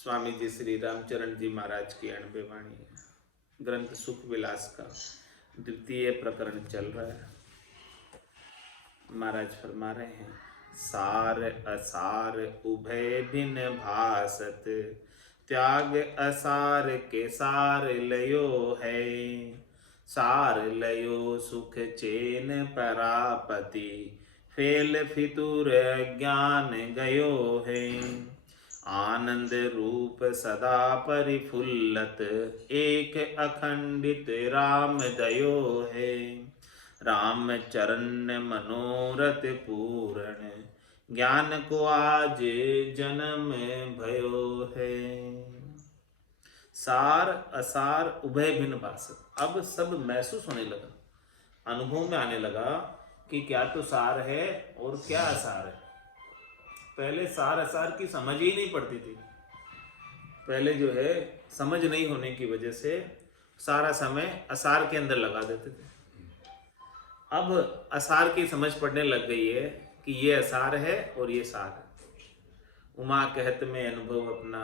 स्वामी जी श्री रामचरण जी महाराज की अणबे वाणी है। ग्रंथ सुख विलास का द्वितीय प्रकरण चल रहा है। महाराज फरमा रहे हैं, सार असार उभय भिन भासत, त्याग असार के सार लयो है। सार लयो सुख चैन परापति, फेल फितुर ज्ञान गयो है। आनंद रूप सदा परिफुल्लत, एक अखंडित राम दयो है। राम चरण मनोरथ पूर्ण, ज्ञान को आज जन्म भयो है। सार असार उभय भिन्न भाषक। अब सब महसूस होने लगा, अनुभव में आने लगा कि क्या तो सार है और क्या असार है। पहले सार असार की समझ ही नहीं पड़ती थी। पहले जो है समझ नहीं होने की वजह से सारा समय असार के अंदर लगा देते थे। अब असार की समझ पड़ने लग गई है कि ये असार है और ये सार है। उमा कहत में अनुभव अपना,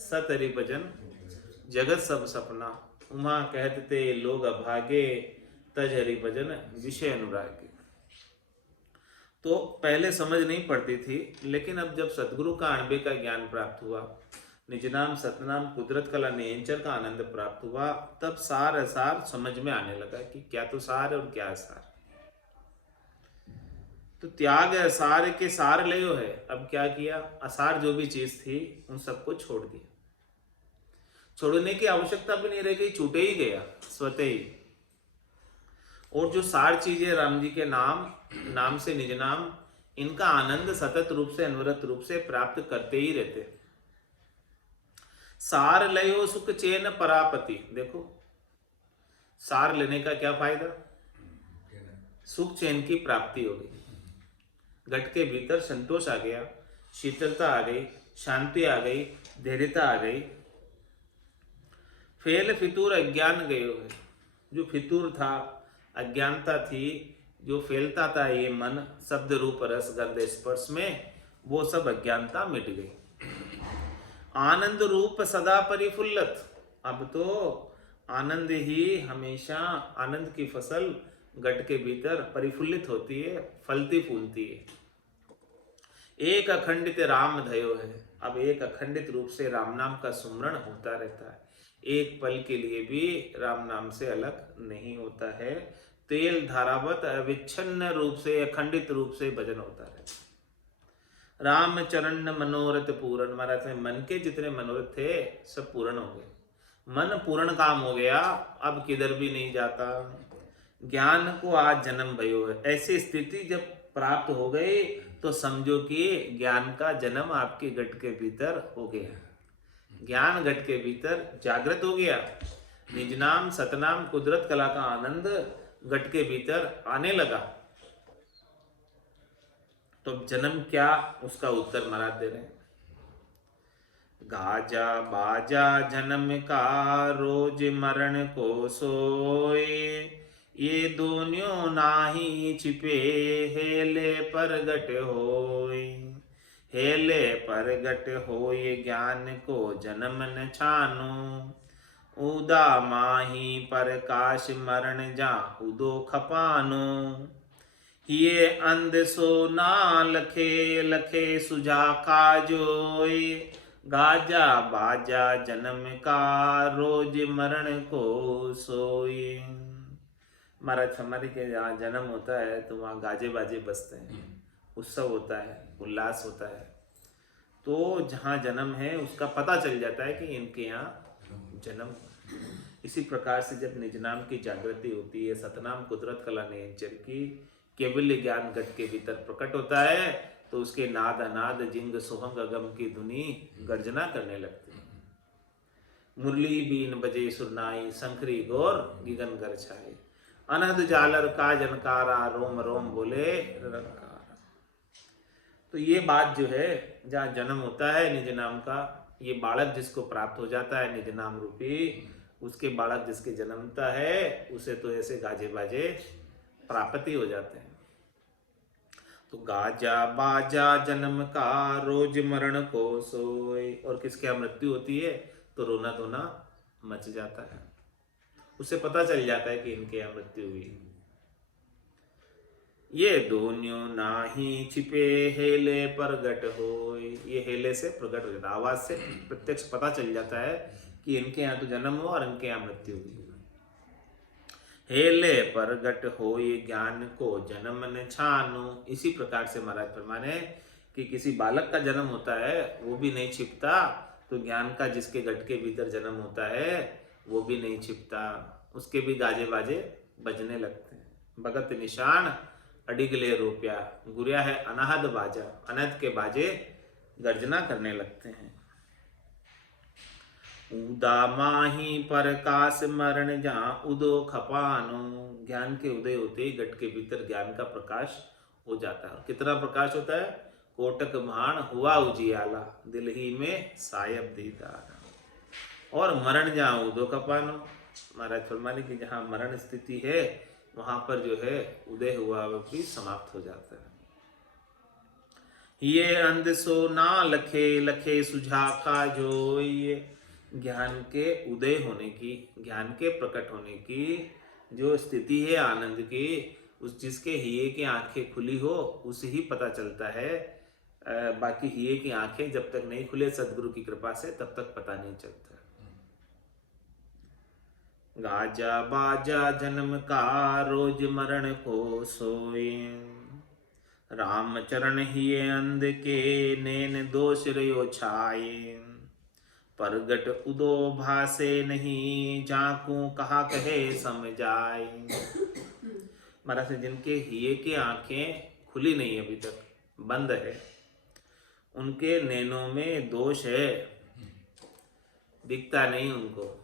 सतरि भजन जगत सब सपना। उमा कहत ते लोग अभागे, तज हरि भजन विषय अनुरागे। तो पहले समझ नहीं पड़ती थी, लेकिन अब जब सदगुरु का अणबे का ज्ञान प्राप्त हुआ, निज नाम सतनाम कुदरत कला नियंचर का आनंद प्राप्त हुआ, तब सार असार समझ में आने लगा कि क्या तो सार है और क्या असार। तो त्याग असार के सार लयो है। अब क्या किया, असार जो भी चीज थी उन सबको छोड़ दिया। छोड़ने की आवश्यकता भी नहीं रह गई, छूटे ही गया स्वतः ही। और जो सार चीजें राम जी के नाम से निज नाम, इनका आनंद सतत रूप से अनवरत रूप से प्राप्त करते ही रहते। सार लयो सुख चैन परापति। देखो सार लेने का क्या फायदा, सुख चैन की प्राप्ति हो गई। घट के भीतर संतोष आ गया, शीतलता आ गई, शांति आ गई, धैर्यता आ गई। फेल फितूर अज्ञान गयो है। जो फितूर था, अज्ञानता थी, जो फैलता था ये मन शब्द रूप रस गंध स्पर्श में, वो सब अज्ञानता मिट गई। आनंद रूप सदा परिफुल्लत। अब तो आनंद ही हमेशा, आनंद की फसल घट के भीतर परिफुल्लित होती है, फलती फूलती है। एक अखंडित राम धयो है। अब एक अखंडित रूप से राम नाम का सुमरण होता रहता है। एक पल के लिए भी राम नाम से अलग नहीं होता है। तेल धारावत अविच्छिन्न रूप से, अखंडित रूप से भजन होता रहता है। राम चरण मनोरथ पूर्ण। महाराज में मन के जितने मनोरथ थे सब पूर्ण हो गए। मन पूर्ण काम हो गया, अब किधर भी नहीं जाता। ज्ञान को आज जन्म भयो है। ऐसी स्थिति जब प्राप्त हो गई तो समझो कि ज्ञान का जन्म आपके घट के भीतर हो गया। ज्ञान घट के भीतर जागृत हो गया। निज नाम सतनाम कुदरत कला का आनंद घट के भीतर आने लगा। तो जन्म क्या, उसका उत्तर महाराज दे रहे हैं। गाजा बाजा जन्म का, रोज मरण को सोए। ये दोनों नाही छिपे, हेले परगट होय। हेले परगट होय ज्ञान को जन्म न छानो। उदा माही प्रकाश मरण जा उदो खपानो। ये अंध सोना लखे लखे सुझा काजोय। गाजा बाजा जन्म का, रोज मरण को सोए। महाराज हमारे के यहाँ जन्म होता है तो वहाँ गाजे बाजे बजते हैं, उत्सव होता है, उल्लास होता है। तो जहाँ जन्म है उसका पता चल जाता है कि इनके यहाँ जन्म। इसी प्रकार से जब निज नाम की जागृति होती है, सतनाम कुदरत कला नियंचर की केवल्य ज्ञान घट के भीतर प्रकट होता है, तो उसके नाद अनाद जिंग सोहंग अगम की धुनी गर्जना करने लगती है। मुरली बीन बजे सुरनाई, शंखरी गौर गिगन गर छाए। अनहद जालर का जनकारा, रोम रोम बोले रंकारा। तो ये बात जो है, जहाँ जन्म होता है निज नाम का, ये बालक जिसको प्राप्त हो जाता है निज नाम रूपी, उसके बालक जिसके जन्मता है उसे तो ऐसे गाजे बाजे प्राप्ति हो जाते हैं। तो गाजा बाजा जन्म का रोज मरण को सोए। और किसके यहाँ मृत्यु होती है तो रोना धोना मच जाता है, उसे पता चल जाता है कि इनके यहाँ मृत्यु हुई। ये दोन्यों नाही छिपे हेले प्रगट होय। ये हेले से प्रकट हो जाता है, आवाज से प्रत्यक्ष पता चल जाता है कि इनके यहाँ तो जन्म हुआ और इनके यहाँ मृत्यु हुई। हेले प्रगट होय ज्ञान को जन्म न छानो। इसी प्रकार से महाराज फरमाने कि किसी बालक का जन्म होता है वो भी नहीं छिपता, तो ज्ञान का जिसके गट के भीतर जन्म होता है वो भी नहीं छिपता, उसके भी गाजे बाजे बजने लगते हैं। भगत निशान अडिगले रूपया, गुरिया है अनाहद बाजा, अनहद के बाजे गर्जना करने लगते हैं। उदा माही प्रकाश मरण जहाँ उदो खपानो। ज्ञान के उदय होते ही गट के भीतर ज्ञान का प्रकाश हो जाता है। कितना प्रकाश होता है? कोटक भाण हुआ उजियाला, दिल ही में सायब दीदार। और मरण जहाँ उदो खपानो, महाराज फरमाने की जहाँ मरण स्थिति है वहां पर जो है उदय हुआ वह भी समाप्त हो जाता है। ये अंध सो ना लखे लखे सुझा का जो। ये ज्ञान के उदय होने की, ज्ञान के प्रकट होने की जो स्थिति है आनंद की, उस जिसके हिये की आंखें खुली हो उसे ही पता चलता है। बाकी हिये की आंखें जब तक नहीं खुले सदगुरु की कृपा से तब तक पता नहीं चलता। गाजा बाजा जन्म का रोज मरण को सोए। राम चरण हिये अंध के नैन दोष रयो छाए। प्रगट उदो भासे नहीं जाकू कहा कहे समझाए। महाराज जिनके हिये की आंखें खुली नहीं अभी तक, बंद है, उनके नैनों में दोष है, दिखता नहीं उनको,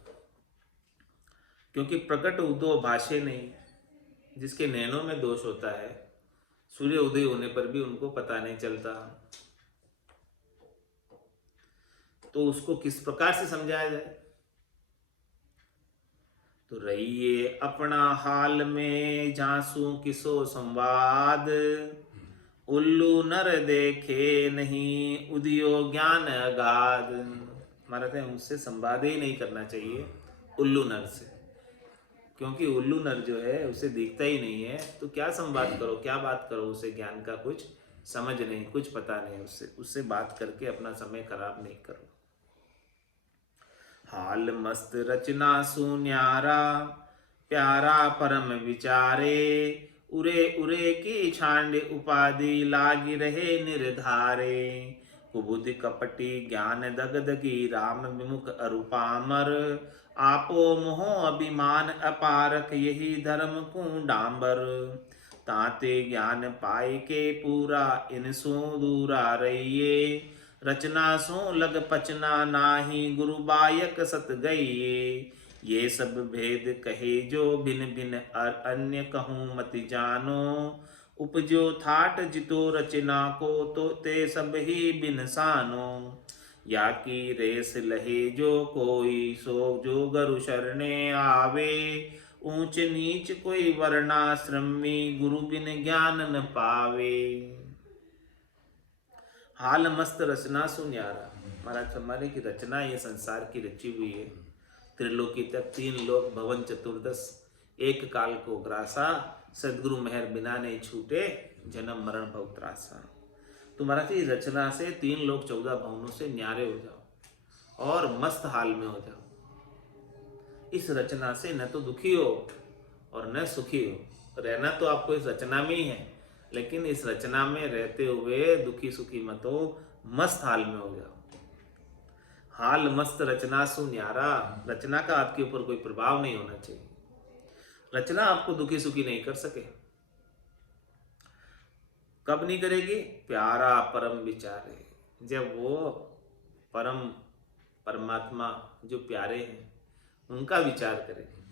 क्योंकि प्रकट उदो भाषे नहीं। जिसके नैनों में दोष होता है सूर्य उदय होने पर भी उनको पता नहीं चलता, तो उसको किस प्रकार से समझाया जाए? तो रहिए अपना हाल में जासू किसो संवाद। उल्लू नर देखे नहीं उदियो ज्ञान अगाध। महाराज उससे संवाद ही नहीं करना चाहिए उल्लू नर से, क्योंकि उल्लू नर जो है उसे दिखता ही नहीं है, तो क्या संवाद करो, क्या बात करो, उसे ज्ञान का कुछ समझ नहीं, कुछ पता नहीं, उससे बात करके अपना समय खराब नहीं करो। हाल मस्त रचना सुन्यारा प्यारा परम विचारे। उरे उरे की छांड उपाधि लागी रहे निर्धारे। कुबुद्धि कपटी ज्ञान दगदगी राम विमुख अरुपामर। आपो मोहो अभिमान अपारक यही धर्म कुंडांबर। ताते ज्ञान पाए के पूरा इनसो दूरा रहिए। रचना सो लग पचना नाही गुरु बायक सत गइये। ये सब भेद कहे जो भिन भिन अन्य कहूँ मति जानो। उपजो थाट जितो रचना को तो ते सब ही बिनसानो। या की रेस लहे जो कोई सो जो गुरु शरणे आवे। ऊंच नीच कोई वर्णाश्रमी गुरु बिन ज्ञान न पावे। हाल मस्त रचना सुन्यारा, महाराज हमारे की रचना ये संसार की रची हुई है। त्रिलोकी तक 3 लोक भवन चतुर्दश एक काल को ग्रासा। सदगुरु मेहर बिना नहीं छूटे जन्म मरण भव त्रासा। तो महाराज ये रचना से 3 लोक 14 भवनों से न्यारे हो जाओ और मस्त हाल में हो जाओ। इस रचना से न तो दुखी हो और न सुखी हो। रहना तो आपको इस रचना में ही है, लेकिन इस रचना में रहते हुए दुखी सुखी मत हो, मस्त हाल में हो जाओ। हाल मस्त रचना सुन्यारा, रचना का आपके ऊपर कोई प्रभाव नहीं होना चाहिए। रचना आपको दुखी सुखी नहीं कर सके। कब नहीं करेगी? प्यारा परम विचारे, जब वो परम परमात्मा जो प्यारे हैं उनका विचार करेगी,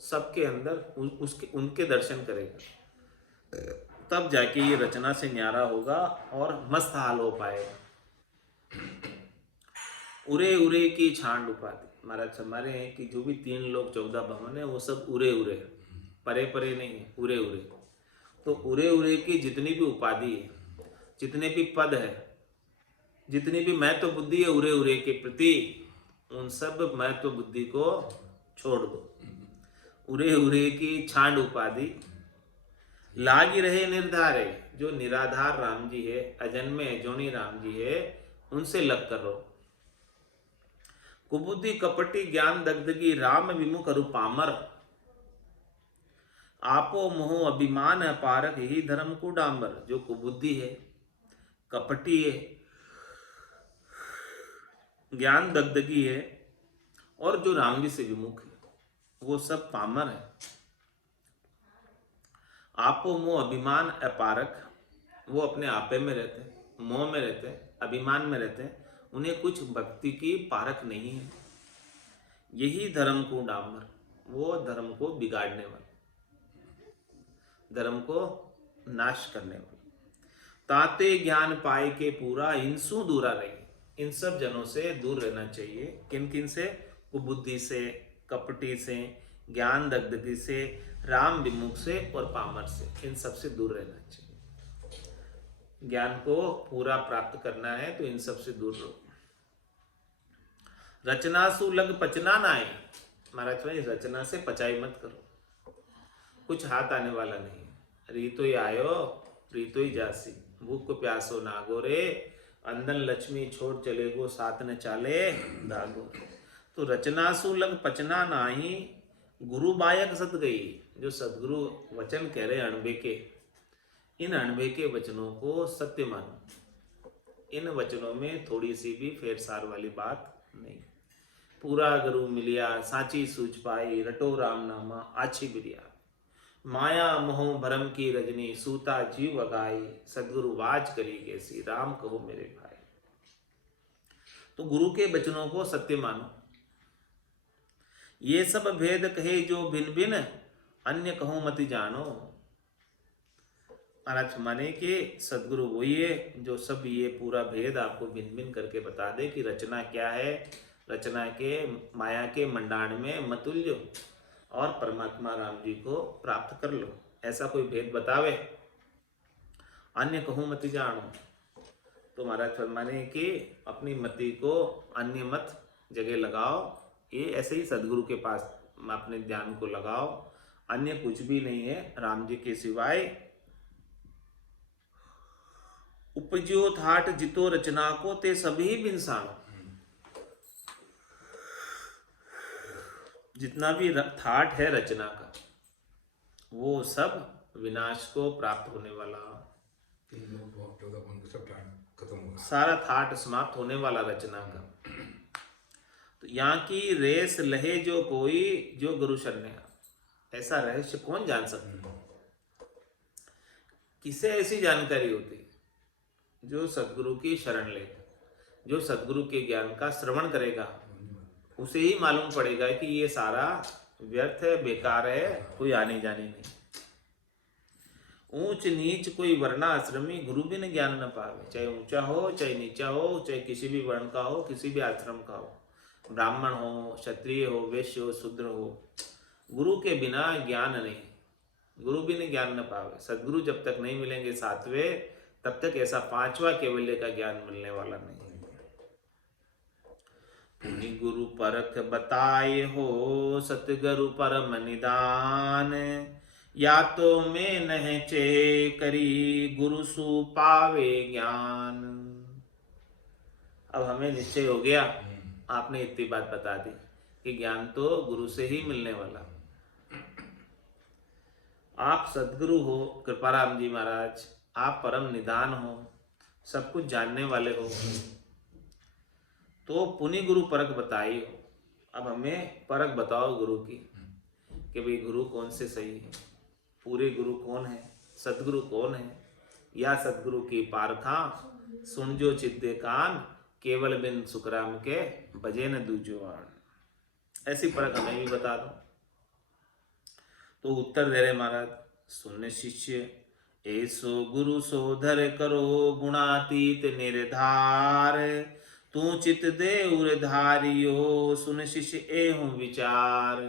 सबके अंदर उसके उनके दर्शन करेगा, तब जाके ये रचना से न्यारा होगा और मस्त हाल हो पाएगा। उरे उरे की छांड उपाधि, महाराज हमारे हैं कि जो भी 3 लोक 14 भवन है वो सब उरे उरे है, परे परे नहीं है, उरे उरे। तो उरे उरे की जितनी भी उपाधि है, जितने भी पद है, जितनी भी महत्व बुद्धि है उरे उरे के प्रति, उन सब महत्व बुद्धि को छोड़ दो। उरे उरे की छांड उपाधि लागी रहे निर्धारे, जो निराधार राम जी है, अजन्मे अजोनी राम जी है, उनसे लग करो। कुबुद्धि कपटी ज्ञान दग्धगी राम विमुख पामर, आपो मोह अभिमान अपारक यही धर्म को डांबर। जो कुबुद्धि है, कपटी है, ज्ञान दग्धगी है और जो राम जी से विमुख है, वो सब पामर है। आपो मोह अभिमान अपारक, वो अपने आपे में रहते हैं, मोह में रहते हैं, अभिमान में रहते हैं, उन्हें कुछ भक्ति की पारख नहीं है। यही धर्म को डांबर, वो धर्म को बिगाड़ने वाला, धर्म को नाश करने वाला। ताते ज्ञान पाए के पूरा इनसु दूरा रही, इन सब जनों से दूर रहना चाहिए। किन किन से? कुबुद्धि से, कपटी से, ज्ञान दग्धगी से, राम विमुख से और पामर से, इन सब से दूर रहना चाहिए। ज्ञान को पूरा प्राप्त करना है तो इन सब से दूर रहो। रचना सु लग पचना ना आए, महाराज भाई रचना से पचाई मत करो, कुछ हाथ आने वाला नहीं। रीतो ही आयो रीतो ही जासी, भूख को प्यासो ना गोरे, अंदन लक्ष्मी छोड़ चले गो, साथ न चाले दागो। तो रचना सु लग पचना नाही, गुरु बायक सत गई। जो सदगुरु वचन कह रहे अणबे के, इन अणबे के वचनों को सत्य मानो। इन वचनों में थोड़ी सी भी फेरसार वाली बात नहीं। पूरा गुरु मिलिया साची सूझ पाई, रटो राम नामा आछी बिरिया। माया मोह भरम की रजनी, सूता जीव अगाई, सदगुरु वाज करी कैसी, राम कहो मेरे भाई। तो गुरु के वचनों को सत्य मानो। ये सब भेद कहे जो भिन्न भिन्न, अन्य कहो मत जानो। महाराज माने कि सदगुरु वही है जो सब ये पूरा भेद आपको भिन्न भिन्न करके बता दे कि रचना क्या है, रचना के माया के मंडाण में मत उलझो और परमात्मा राम जी को प्राप्त कर लो। ऐसा कोई भेद बतावे, अन्य कहूँ मत जानो। तो महाराज फरमाने कि अपनी मति को अन्य मत जगह लगाओ, ये ऐसे ही सदगुरु के पास अपने ध्यान को लगाओ, अन्य कुछ भी नहीं है राम जी के सिवाय। उपजो थाट जितो रचना को, ते सभी बिनसानो। जितना भी थाट है रचना का, वो सब विनाश को प्राप्त होने वाला, सारा थाट समाप्त होने वाला रचना का। तो यहाँ की रेस लहे जो कोई, जो गुरु शरण, ऐसा रहस्य कौन जान सकता? किसे ऐसी जानकारी होती? जो सदगुरु की शरण लेगा, जो सदगुरु के ज्ञान का श्रवण करेगा, उसे ही मालूम पड़ेगा कि ये सारा व्यर्थ है, बेकार है, कोई आने जाने नहीं। ऊंच नीच कोई वर्णा आश्रमी, गुरु भी न ज्ञान न पावे। चाहे ऊंचा हो, चाहे नीचा हो, चाहे किसी भी वर्ण का हो, किसी भी आश्रम का हो, ब्राह्मण हो, क्षत्रिय हो, वैश्य हो, शूद्र हो, गुरु के बिना ज्ञान नहीं। गुरु भी न ज्ञान न पावे। सदगुरु जब तक नहीं मिलेंगे सातवें, तब तक ऐसा पांचवा केवल्य का ज्ञान मिलने वाला नहीं। पुनि गुरु परख बताए हो, सतगुरु परम निदान, या तो में नह चे करी, गुरु सु पावे ज्ञान। अब हमें निश्चय हो गया, आपने इतनी बात बता दी कि ज्ञान तो गुरु से ही मिलने वाला। आप सदगुरु हो कृपाराम जी महाराज, आप परम निदान हो, सब कुछ जानने वाले हो, तो पुनि गुरु परख बताई हो। अब हमें परख बताओ गुरु की, कि भाई गुरु कौन से सही है, पूरे गुरु कौन है, सदगुरु कौन है, या सदगुरु की पारखा सुन जो चित्ते कान, केवल बिन सुखराम के बजे न दूजवान। ऐसी परख हमें भी बता दो। तो उत्तर दे रहे महाराज, सुन शिष्य ऐसो गुरु सोधर करो, गुणातीत निर्धार, तू चित दे उधारियो, सुन शिष्य एहु विचार।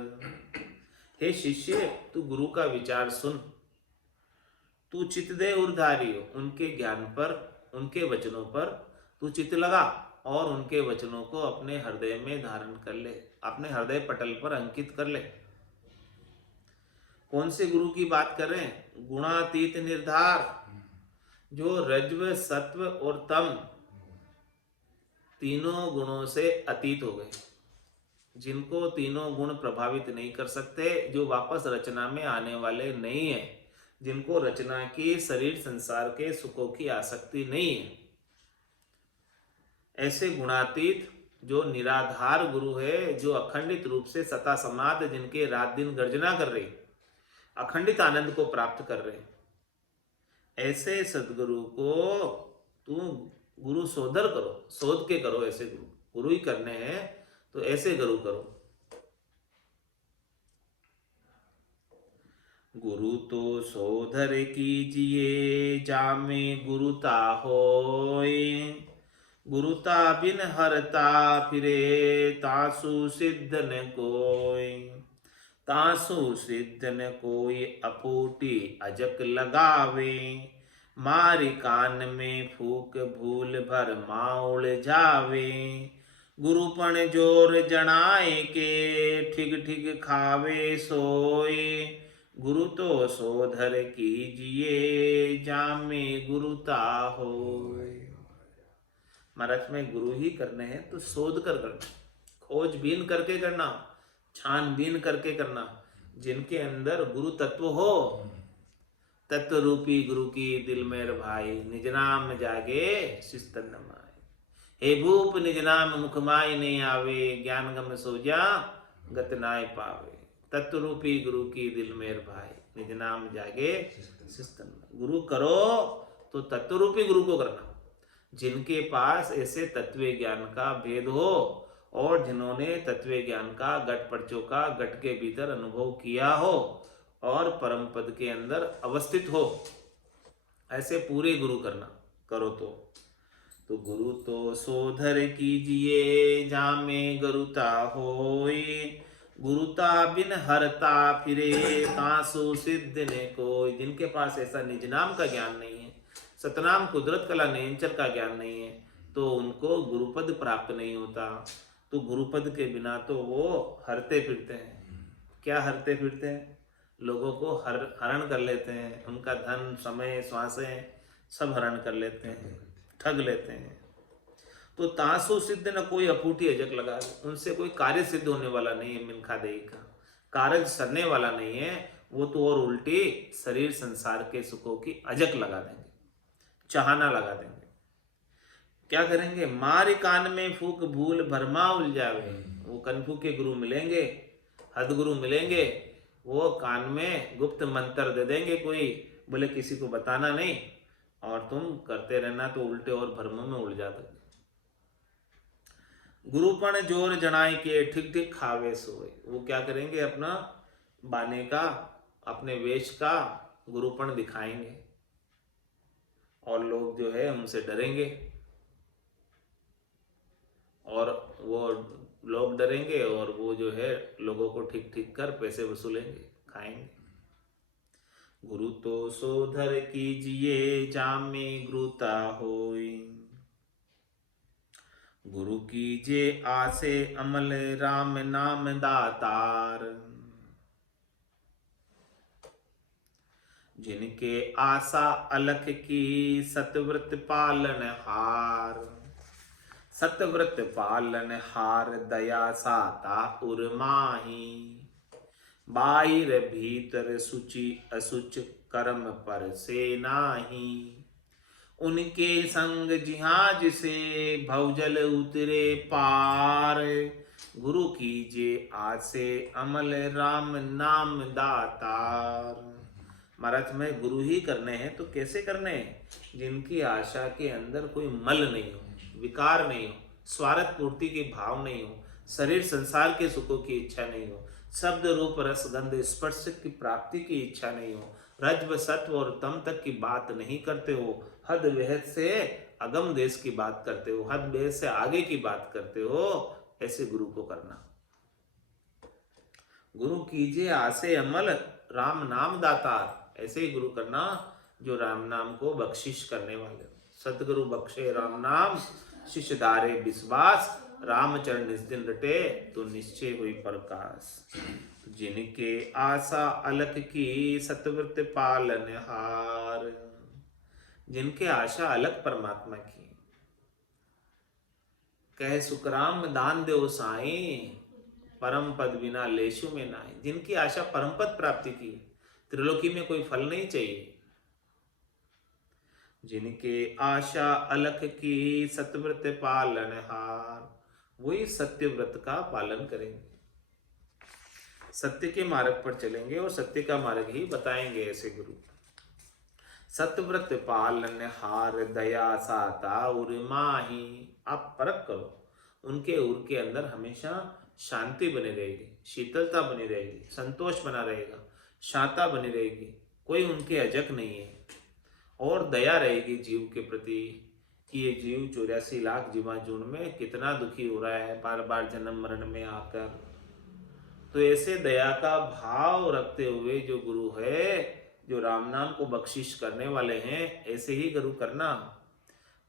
हे शिष्य, तू गुरु का विचार सुन, तू चित दे उर्धारी हो, उनके ज्ञान पर, उनके वचनों पर तू चित लगा और उनके वचनों को अपने हृदय में धारण कर ले, अपने हृदय पटल पर अंकित कर ले। कौन से गुरु की बात कर रहे हैं? गुणातीत निर्धार, जो रज्व सत्व और तम तीनों गुणों से अतीत हो गए, जिनको तीनों गुण प्रभावित नहीं कर सकते, जो वापस रचना में आने वाले नहीं है, जिनको रचना की, शरीर संसार के सुखों की आसक्ति नहीं है, ऐसे गुणातीत जो निराधार गुरु है, जो अखंडित रूप से सता समाध, जिनके रात दिन गर्जना कर रहे, अखंडित आनंद को प्राप्त कर रहे, ऐसे सदगुरु को तू गुरु शोधर करो, शोध के करो। ऐसे गुरु ही करने हैं तो ऐसे गुरु करो। गुरु तो शोधर कीजिए, जामे गुरुता होय। गुरुता बिन हरता फिरे, तासु सिद्ध न कोय। तासु सिद्ध न कोई, अपूटी अजक लगावे। मारी कान में फूक, भूल भर माउल जावे। गुरुपण जोर जनाए के, ठिग ठिग खावे सोए। गुरु तो शोधर कीजिए, जामे गुरुता होय। महाराज में गुरु ही करने हैं तो शोध कर करना, खोजबीन करके करना, छानबीन करके करना। जिनके अंदर गुरु तत्व हो, तत्व रूपी गुरु की दिल मेर भाई। निज नाम जागे शिस्तन माए, हे भूप निज नाम मुख माय नहीं आवे। ज्ञान गम सोजा गत नाय पावे। तत्व रूपी गुरु की दिल मेर भाई, निज नाम जागे शिस्तन माए। गुरु करो तो तत्व रूपी गुरु को करना, जिनके पास ऐसे तत्व ज्ञान का भेद हो और जिन्होंने तत्व ज्ञान का घट परचों का घट के भीतर अनुभव किया हो और परम पद के अंदर अवस्थित हो, ऐसे पूरे गुरु करना करो। तो गुरु तो शोधर कीजिए, जामे गुरुता होय। गुरुता बिन हरता फिरे, तासु सिद्ध ने कोय। जिनके पास ऐसा निज नाम का ज्ञान नहीं है, सतनाम कुदरत कला नेंचर का ज्ञान नहीं है, तो उनको गुरुपद प्राप्त नहीं होता। तो गुरुपद के बिना तो वो हरते फिरते हैं। क्या हरते फिरते हैं? लोगों को हरण कर लेते हैं, उनका धन, समय, श्वासें सब हरण कर लेते हैं, ठग लेते हैं। तो तासु सिद्ध न कोई, अपूटी अजक लगा। उनसे कोई कार्य सिद्ध होने वाला नहीं है, मिनखा देही का कार्य सरने वाला नहीं है। वो तो और उल्टी शरीर संसार के सुखों की अजक लगा देंगे, चाहना लगा देंगे। क्या करेंगे? मारी कान में फूक, भूल भरमा उलझावे। वो कनफू के गुरु मिलेंगे, हदगुरु मिलेंगे, वो कान में गुप्त मंत्र दे देंगे कोई, बोले किसी को बताना नहीं और तुम करते रहना, तो उल्टे और भ्रमों में उलझा दोगे। गुरुपण जोर जनाए के, ठीक ठीक खावे सोए। वो क्या करेंगे? अपना बाने का, अपने वेश का गुरुपण दिखाएंगे और लोग जो है उनसे डरेंगे, और वो लोग डरेंगे और वो जो है लोगों को ठीक ठीक कर पैसे वसूलेंगे, खाएंगे। गुरु तो शोधर कीजिए, जामे गुरुता होय। गुरु कीजे आसे अमल, राम नाम दातार। जिनके आशा अलख की, सतव्रत पालन हार। सतव्रत पालन हार, दया साता उर्माही। बाहिर भीतर सुचि, असुच कर्म पर से नाही। उनके संग जिहाज से, भवजल उतरे पार। गुरु कीजे आसे अमल, राम नाम दातार। महाराज में गुरु ही करने हैं तो कैसे करने हैं? जिनकी आशा के अंदर कोई मल नहीं हो, विकार नहीं हो, स्वार्थ पूर्ति के भाव नहीं हो, शरीर संसार के सुखों की इच्छा नहीं हो, शब्द रूप रस गंध स्पर्श की प्राप्ति की इच्छा नहीं हो, रज्व सत्व और तम तक की बात नहीं करते हो, हद वेहद से अगम देश की बात करते हो, हद वेहद से आगे की बात करते हो, ऐसे गुरु को करना। गुरु कीजिए आसे अमल, राम नाम दातार। ऐसे ही गुरु करना जो राम नाम को बख्शिश करने वाले हो। सतगुरु बख्शे राम नाम, शिष्य धारे विश्वास, रामचरण निज दिन रटे, तो निश्चय हुई प्रकाश। जिनके आशा अलख की, सतव्रत पालन हार। जिनके आशा अलग परमात्मा की, कहे सुखराम दान देव साई, परम पद बिना लेशु में नाई। जिनकी आशा परम पद प्राप्ति की, त्रिलोकी में कोई फल नहीं चाहिए। जिनके आशा अलख की, सतव्रत पालन हार। वही सत्य व्रत का पालन करेंगे, सत्य के मार्ग पर चलेंगे और सत्य का मार्ग ही बताएंगे ऐसे गुरु। सतव्रत पालन हार, दया साता उर माही। आप परख करो, उनके उर के अंदर हमेशा शांति बनी रहेगी, शीतलता बनी रहेगी, संतोष बना रहेगा, शांता बनी रहेगी, कोई उनके अजक नहीं है। और दया रहेगी जीव के प्रति कि ये जीव 84 लाख जीवाजून में कितना दुखी हो रहा है बार बार जन्म मरण में आकर। तो ऐसे दया का भाव रखते हुए जो गुरु है, जो राम नाम को बख्शिश करने वाले हैं, ऐसे ही गुरु करना।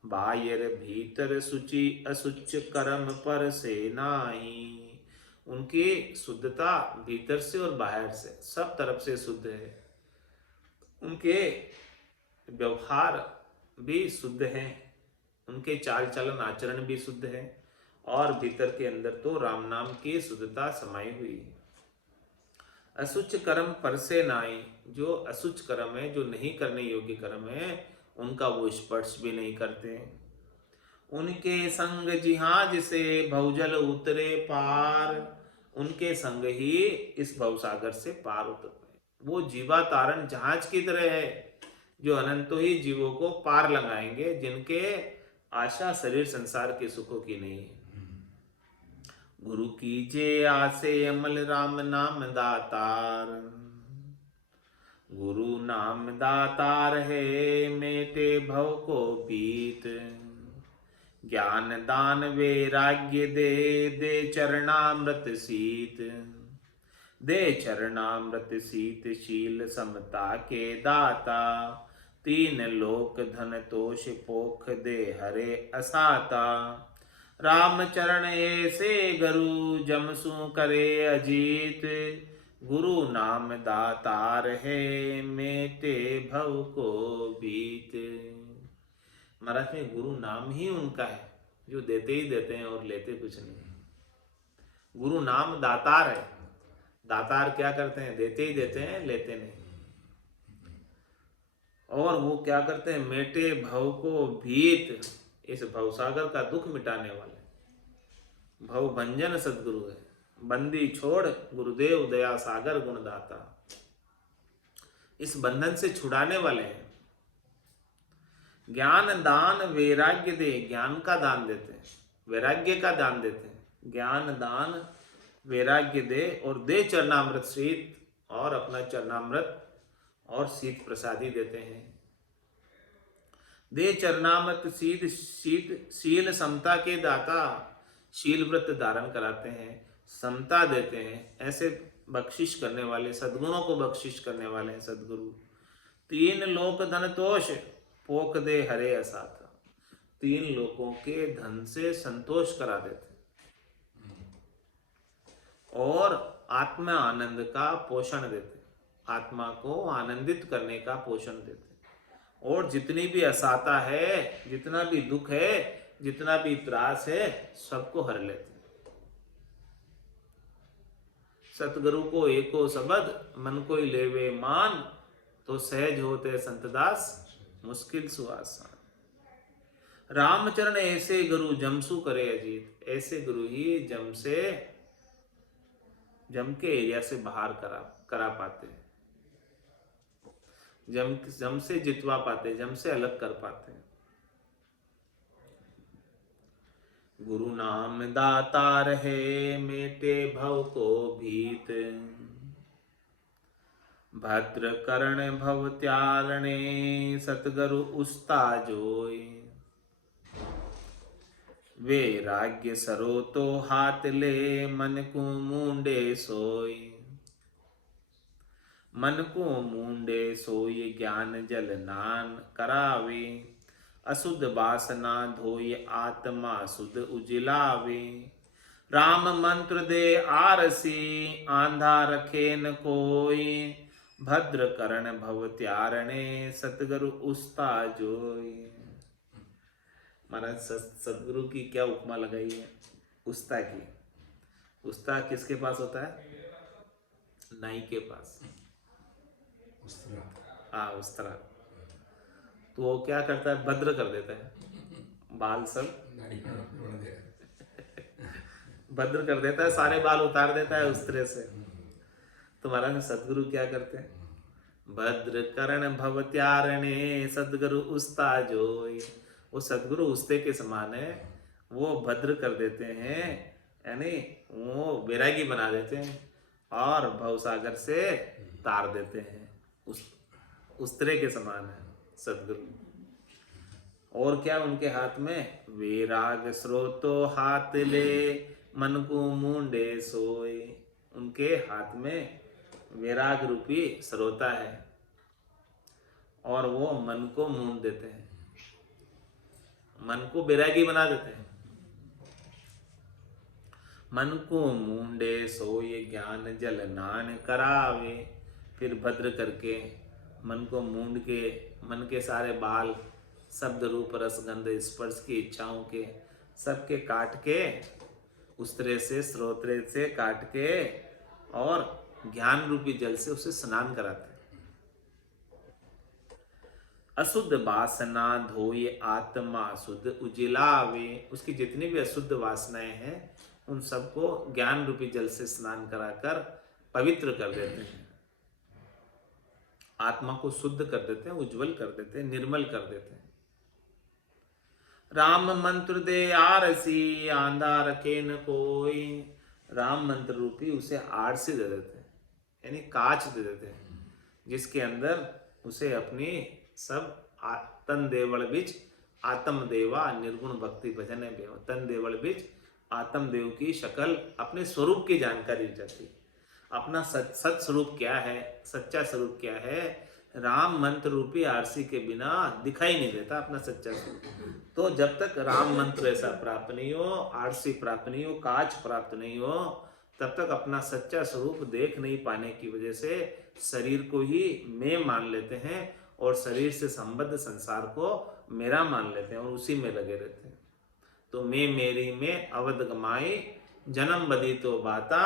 बाहर भीतर सुचि असुच कर्म पर से नाही। उनकी शुद्धता भीतर से और बाहर से सब तरफ से शुद्ध है। उनके व्यवहार भी शुद्ध हैं, उनके चाल चलन आचरण भी शुद्ध है, और भीतर के अंदर तो राम नाम की शुद्धता समाई हुई है। असुच कर्म पर से नाई। जो असुच कर्म है, जो नहीं करने योग्य कर्म है, उनका वो स्पर्श भी नहीं करते। उनके संग जिहाज से भवजल उतरे पार। उनके संग ही इस भवसागर से पार उतर पाए। वो जीवा तारण जहाज की तरह है, जो अनंतों ही जीवों को पार लगाएंगे, जिनके आशा शरीर संसार के सुखों की नहीं है। गुरु कीजे आसे अमल राम नाम दातार। गुरु नाम दातार है, मेटे भव को बीत। ज्ञान दान वैराग्य दे, दे चरणामृत शीत। दे चरणामृत शीत, शील समता के दाता। तीन लोक धन तोष पोख दे हरे असाता। राम चरण ऐसे गुरु, जमसु करे अजीत। गुरु नाम दातार है, मेटे भव को बीत। महाराज में गुरु नाम ही उनका है, जो देते ही देते हैं और लेते कुछ नहीं। गुरु नाम दातार है। दातार क्या करते हैं? देते ही देते हैं, लेते नहीं। और वो क्या करते हैं? मेटे भव को भीत। इस भवसागर का दुख मिटाने वाले भव भंजन सदगुरु है। बंदी छोड़ गुरुदेव दया सागर गुणदाता। इस बंधन से छुड़ाने वाले हैं। ज्ञान दान वैराग्य दे। ज्ञान का दान देते हैं, वैराग्य का दान देते हैं। ज्ञान दान वैराग्य दे, और दे चरणामृत शीत, और अपना चरणामृत और शीत प्रसादी देते हैं। दे चरणामृत शीत, शीत शील समता के दाता। शील व्रत धारण कराते हैं, समता देते हैं। ऐसे बख्शिश करने वाले, सद्गुणों को बख्शिश करने वाले हैं सदगुरु। तीन लोक धन तोष पोख दे हरे असाथा। तीन लोकों के धन से संतोष करा देते और आत्मा आनंद का पोषण देते। आत्मा को आनंदित करने का पोषण देते। और जितनी भी असाता है, जितना भी दुख है, जितना भी त्रास है, सबको हर लेते। सतगुरु को एको शब्द, मन को ही लेवे मान। तो सहज होते संतदास, मुश्किल सुआसान। रामचरण ऐसे गुरु, जमसु करे अजीत। ऐसे गुरु ही जम के एरिया से बाहर करा पाते हैं, जम से जितवा पाते, जम से अलग कर पाते हैं। गुरु नाम दातार है, मेटे भव को भीत। भद्र करण भव त्यारणे, सतगुरु उस्ता जोय। वैराग्य सरो तो हाथ ले, मन को मूंडे सोय। मन को मूंडे सोई ज्ञान जल नान करावे, अशुद्ध वासना धोई आत्मा शुद्ध उजिलावे। राम मंत्र दे आरसी आंधा रखे न कोई, भद्र करण भव त्यारणे सतगुरु उस्ता जोई। महाराज सदगुरु की क्या उपमा लगाई है? उस्ता की। उस्ता किसके पास होता है? नाई के पास। हाँ, उस्तरा। तो वो क्या करता है? भद्र कर देता है बाल सब, भद्र कर देता है, सारे बाल उतार देता है उस्तरे से। तो महाराज सदगुरु क्या करते हैं? भद्र करण भव त्यारणे सदगुरु उस्ता जोई। वो सदगुरु उस्ते के समान है, वो भद्र कर देते हैं, यानी वो वैरागी बना देते हैं और भवसागर से तार देते हैं। उस्तरे के समान है सदगुरु। और क्या उनके हाथ में? वैराग स्रोतो हाथ ले मन को मूंडे सोए। उनके हाथ में वैराग रूपी स्रोता है और वो मन को मूंड देते हैं, मन को वैरागी बना देते हैं। मन को मूंडे सोए ज्ञान जल नान करावे। फिर भद्र करके मन को मूंड के, मन के सारे बाल शब्द रूप रस गंध स्पर्श की इच्छाओं के सबके काट के, उस्तरे से स्रोत्रे से काट के और ज्ञान रूपी जल से उसे स्नान कराते हैं। अशुद्ध वासना धोए आत्मा शुद्ध उजिलावे। उसकी जितनी भी अशुद्ध वासनाएं हैं उन सबको ज्ञान रूपी जल से स्नान कराकर पवित्र कर देते हैं, आत्मा को शुद्ध कर देते हैं, उज्जवल कर देते हैं, निर्मल कर देते हैं। राम मंत्र दे आरसी आंधा रखे न कोई। राम मंत्र रूपी उसे आरसी दे देते हैं, यानी कांच दे देते हैं, जिसके अंदर उसे अपनी सब तन देवल बीच आत्म देवा निर्गुण भक्ति भजन है। तन देवल बीच आत्म देव की शक्ल, अपने स्वरूप की जानकारी हो जाती है। अपना सत स्वरूप क्या है, सच्चा स्वरूप क्या है, राम मंत्र रूपी आरसी के बिना दिखाई नहीं देता अपना सच्चा स्वरूप। तो जब तक राम मंत्र ऐसा प्राप्त नहीं हो, आरसी प्राप्त नहीं हो, कांच प्राप्त नहीं हो, तब तक अपना सच्चा स्वरूप देख नहीं पाने की वजह से शरीर को ही मैं मान लेते हैं और शरीर से संबद्ध संसार को मेरा मान लेते हैं और उसी में लगे रहते हैं। तो मैं मेरी में अवध गमाए जन्म बदी तो बाता,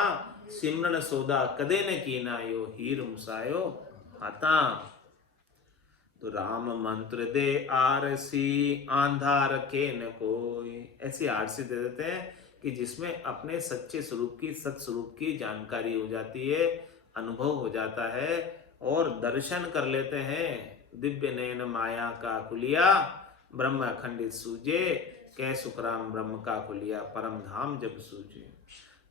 सिमरन सौदा कदे न कीना यो हीर मुसायो हाथा। तो राम मंत्र दे आरसी आंधा रखे न कोई। ऐसी आरसी दे देते हैं कि जिसमें अपने सच्चे स्वरूप की, सत स्वरूप की जानकारी हो जाती है, अनुभव हो जाता है और दर्शन कर लेते हैं। दिव्य नयन माया का कुलिया ब्रह्म अखंडित सूझे, कै सुखराम ब्रह्म का कुलिया परम धाम जब सूझे।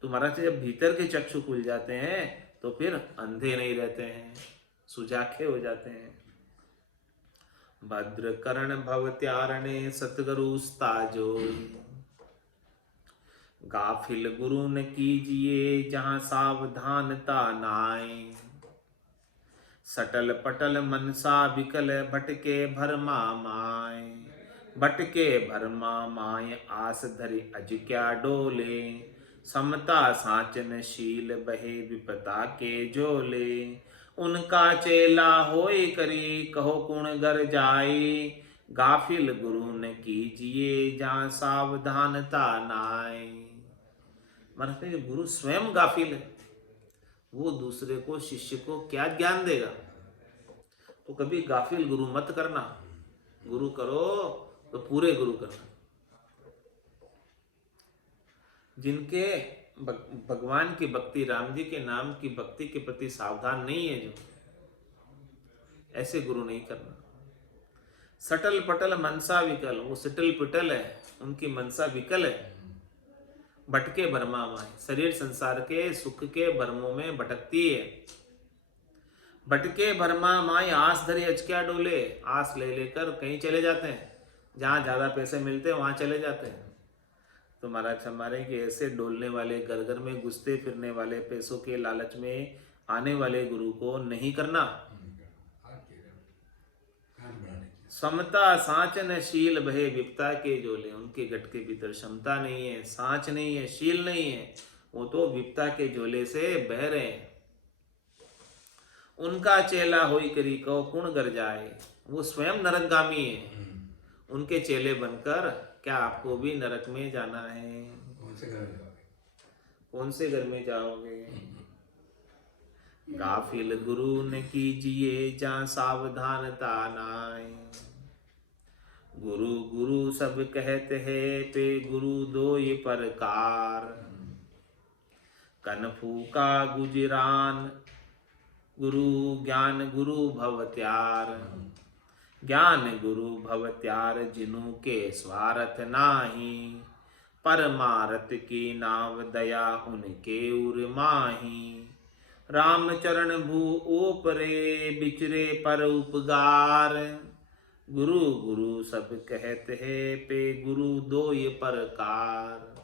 तो महाराज जब भीतर के चक्षु खुल जाते हैं तो फिर अंधे नहीं रहते हैं, सुजाखे हो जाते हैं। भद्र करण भव त्यारणे सतगुरु ताजो। गाफिल गुरु न कीजिए जहां सावधानता नाय, सटल पटल मनसा विकल भटके भरमा माय। भटके भरमा माय आस धरि अज क्या डोले, समता साचन शील बहे विपता के जोले। उनका चेला होए करी कहो कुण घर जाई, गाफिल गुरु न कीजिए जहाँ सावधानता नाय। मतलब गुरु स्वयं गाफिल है, वो दूसरे को, शिष्य को क्या ज्ञान देगा। तो कभी गाफिल गुरु मत करना, गुरु करो तो पूरे गुरु करना। जिनके भगवान की भक्ति, राम जी के नाम की भक्ति के प्रति सावधान नहीं है, जो ऐसे गुरु नहीं करना। सटल पटल मनसा विकल, वो सटल पटल है, उनकी मनसा विकल है। भटके भरमा माए, शरीर संसार के सुख के भरमों में भटकती है। भटके भरमा माए आस धरी अच क्या डोले, आस ले लेकर कहीं चले जाते हैं, जहां ज्यादा पैसे मिलते हैं वहां चले जाते हैं। तो महाराज हमारे कि ऐसे डोलने वाले, घर घर में घुसते फिरने वाले, पैसों के लालच में आने वाले गुरु को नहीं करना। समता साचन शील भय विपता के जोले, उनके गट के भीतर क्षमता नहीं है, साच नहीं है, शील नहीं है, वो तो विपता के झोले से बह रहे हैं। उनका चेला होई करी को कुण गर जाए, वो स्वयं नरकगामी है, उनके चेले बनकर क्या आपको भी नरक में जाना है? कौन से घर में जाओगे? गाफिल गुरु न कीजिए जहाँ सावधानता नाय, गुरु गुरु सब कहते हैं पे गुरु दो ये प्रकार, कनफू का गुजरान गुरु ज्ञान गुरु भवत्यार, ज्ञान गुरु भवत्यार जिनु के स्वार्थ नाही, परमारथ की नाव दया उनके उर माही, राम चरण भू ओपरे बिचरे पर उपगार, गुरु गुरु सब कहते हैं पे गुरु दो ये प्रकार।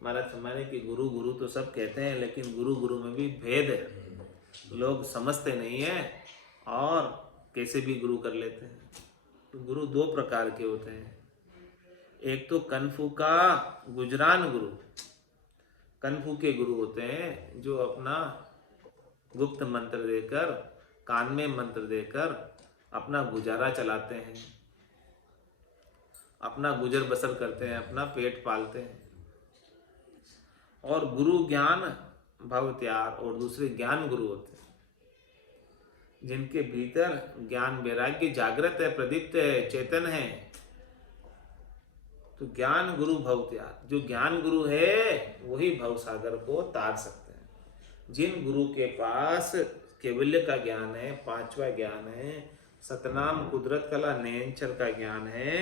महाराज हमारे कि गुरु गुरु तो सब कहते हैं, लेकिन गुरु गुरु में भी भेद है, लोग समझते नहीं है और कैसे भी गुरु कर लेते हैं। तो गुरु दो प्रकार के होते हैं, एक तो कनफू का गुजरान गुरु, कनफू के गुरु होते हैं जो अपना गुप्त मंत्र देकर, कान में मंत्र देकर अपना गुजारा चलाते हैं, अपना गुजर बसर करते हैं, अपना पेट पालते हैं। और गुरु ज्ञान भवत्यार, और दूसरे ज्ञान गुरु होते हैं जिनके भीतर ज्ञान वैराग्य जागृत है, प्रदीप्त है, चेतन है। तो ज्ञान गुरु भवत्यार, जो ज्ञान गुरु है वही भवसागर को तार सकते हैं। जिन गुरु के पास केवल्य का ज्ञान है, पांचवा ज्ञान है, सतनाम कुदरत कला नयनचर का ज्ञान है,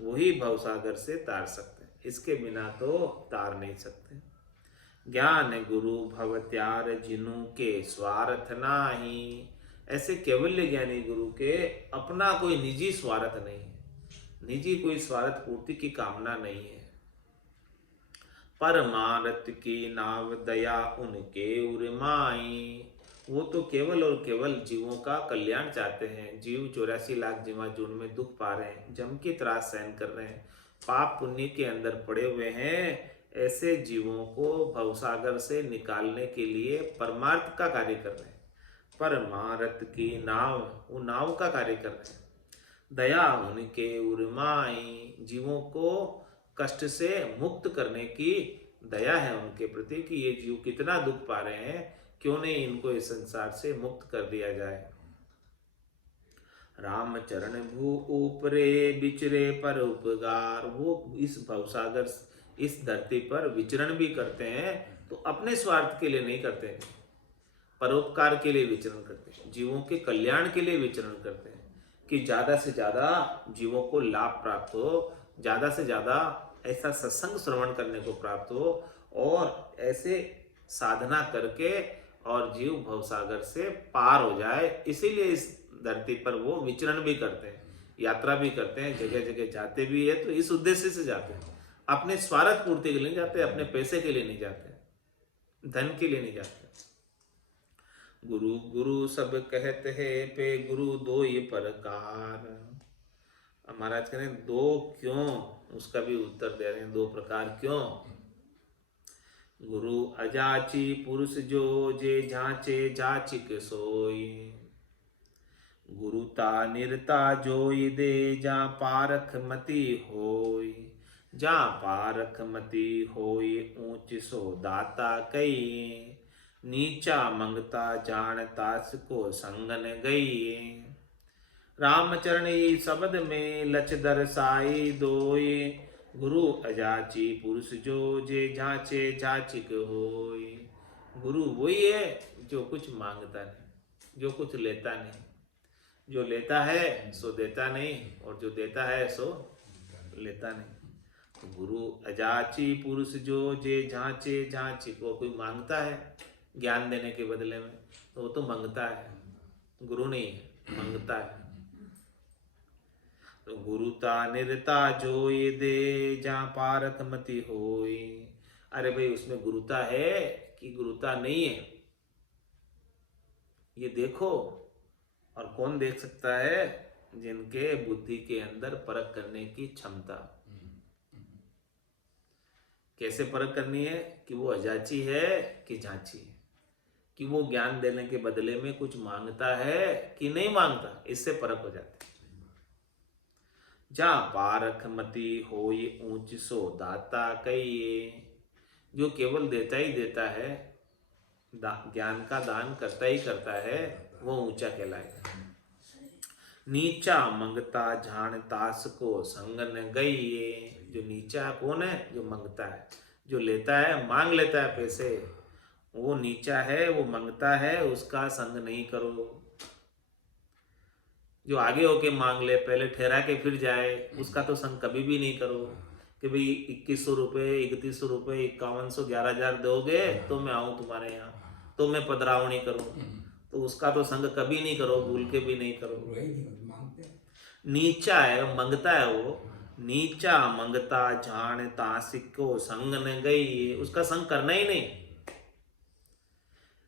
वही भवसागर से तार सकते हैं, इसके बिना तो तार नहीं सकते। ज्ञान गुरु भवत्यार जिनु के स्वार्थ नाही, ऐसे केवल्य ज्ञानी गुरु के अपना कोई निजी स्वार्थ नहीं है, निजी कोई स्वार्थ पूर्ति की कामना नहीं है। परमारथ की नाव दया उनके उर्माई, वो तो केवल और केवल जीवों का कल्याण चाहते हैं। जीव 84 लाख जीवाजून में दुख पा रहे हैं, जम की त्रास सहन कर रहे हैं, पाप पुण्य के अंदर पड़े हुए हैं। ऐसे जीवों को भवसागर से निकालने के लिए परमार्थ का कार्य कर रहे हैं, परमारथ की नाव, वो नाव का कार्य कर रहे हैं। दया उनके उर्माई, जीवों को कष्ट से मुक्त करने की दया है उनके प्रति कि ये जीव कितना दुख पा रहे हैं, क्यों नहीं इनको इस संसार से मुक्त कर दिया जाए। राम चरण भू ऊपरे बिचरे पर उपगार, वो इस भवसागर इस धरती पर विचरण भी करते हैं तो अपने स्वार्थ के लिए नहीं करते हैं, परोपकार के लिए विचरण करते हैं, जीवों के कल्याण के लिए विचरण करते हैं कि ज़्यादा से ज़्यादा जीवों को लाभ प्राप्त हो, ज़्यादा से ज़्यादा ऐसा सत्संग श्रवण करने को प्राप्त हो, और ऐसे साधना करके और जीव भवसागर से पार हो जाए। इसीलिए इस धरती पर वो विचरण भी करते हैं, यात्रा भी करते हैं, जगह जगह जाते भी है, तो इस उद्देश्य से जाते हैं, अपने स्वार्थ पूर्ति के लिए नहीं जाते, अपने पैसे के लिए नहीं जाते, धन के लिए नहीं जाते। गुरु गुरु सब कहते हैं पे गुरु दो ये प्रकार। महाराज कह रहे हैं दो क्यों, उसका भी उत्तर दे रहे हैं, दो प्रकार क्यों। गुरु अजाची पुरुष जो जे जाचे जाचिक सोई, गुरुता निरता जोई दे जा पारख मति होई, जा पारख मति होई ऊंच सो दाता कई, नीचा मंगता जानता को संगन गई। रामचरणी शब्द में लच दरसाई दोई, गुरु अजाची पुरुष जो जे जाचे जाचिक होई। गुरु वही है जो कुछ मांगता नहीं, जो कुछ लेता नहीं, जो लेता है सो देता नहीं, और जो देता है सो लेता नहीं। गुरु अजाची पुरुष जो जे जाचे जाचिक, वो कोई मांगता है ज्ञान देने के बदले में तो वो तो मांगता है, गुरु नहीं है, मांगता है। तो गुरुता निरता जो ये दे जहाँ पारख मति होई। अरे भाई उसमें गुरुता है कि गुरुता नहीं है, ये देखो। और कौन देख सकता है? जिनके बुद्धि के अंदर परख करने की क्षमता। कैसे परख करनी है कि वो अजाची है कि झांची है, कि वो ज्ञान देने के बदले में कुछ मांगता है कि नहीं मांगता, इससे परख हो जाती है। जहाँ पारख मति होई ऊंच सो दाता कहिए। जो केवल देता ही देता है, ज्ञान का दान करता ही करता है, वो ऊंचा कहलाएगा। नीचा मंगता जान तास को संग न गई। जो नीचा कौन है? जो मंगता है, जो लेता है, मांग लेता है पैसे, वो नीचा है, वो मंगता है, उसका संग नहीं करो। जो आगे होके मांग ले, पहले ठहरा के फिर जाए, उसका तो संग कभी भी नहीं करो कि भाई 2100 रुपये, 3100 रुपये, 5100, 11,000 दोगे तो मैं आऊँ तुम्हारे यहाँ, तो मैं पधरावनी करूँ। तो उसका तो संग कभी नहीं करो, भूल के भी नहीं करो। नीचा है, मंगता है वो। नीचा मंगता जान तासिको संग न गई। उसका संग करना ही नहीं।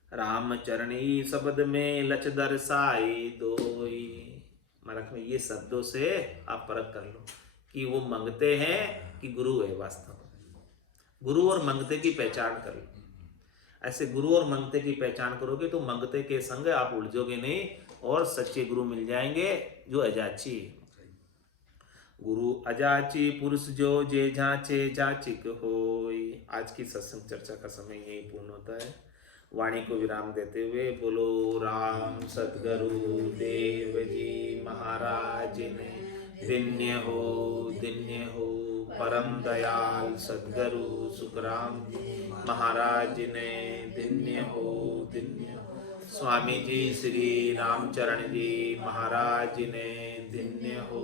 राम चरणी शब्द में लच दरसाई दोई। मतलब में ये शब्दों से आप परख कर लो कि वो मंगते हैं कि गुरु है। वास्तव में गुरु और मंगते की पहचान कर लो। ऐसे गुरु और मंगते की पहचान करोगे तो मंगते के संग आप उलझोगे नहीं और सच्चे गुरु मिल जाएंगे जो अजाची। गुरु अजाची पुरुष जो जे जाचे जाचिक होय। आज की सत्संग चर्चा का समय यही पूर्ण होता है। वाणी को विराम देते हुए बोलो राम सतगुरु देव जी महाराज ने दिन्य हो परम दयाल सतगुरु सुखराम महाराज ने दिन्य हो। स्वामी जी श्री रामचरण जी महाराज ने दिन्य हो।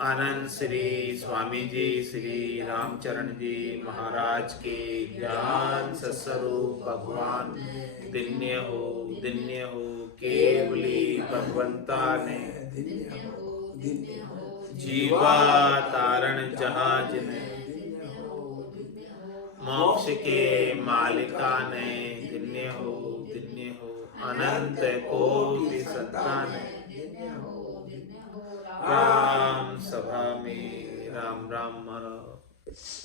आनंद श्री स्वामी जी श्री रामचरण जी महाराज के ज्ञान सस्वरूप भगवान दिन्य हो केवली भगवंता ने जीवा तारण जहाज ने मोक्ष के मालिका ने दिन्य हो अनंत कोटि संतान राम सभा में राम राम महाराज।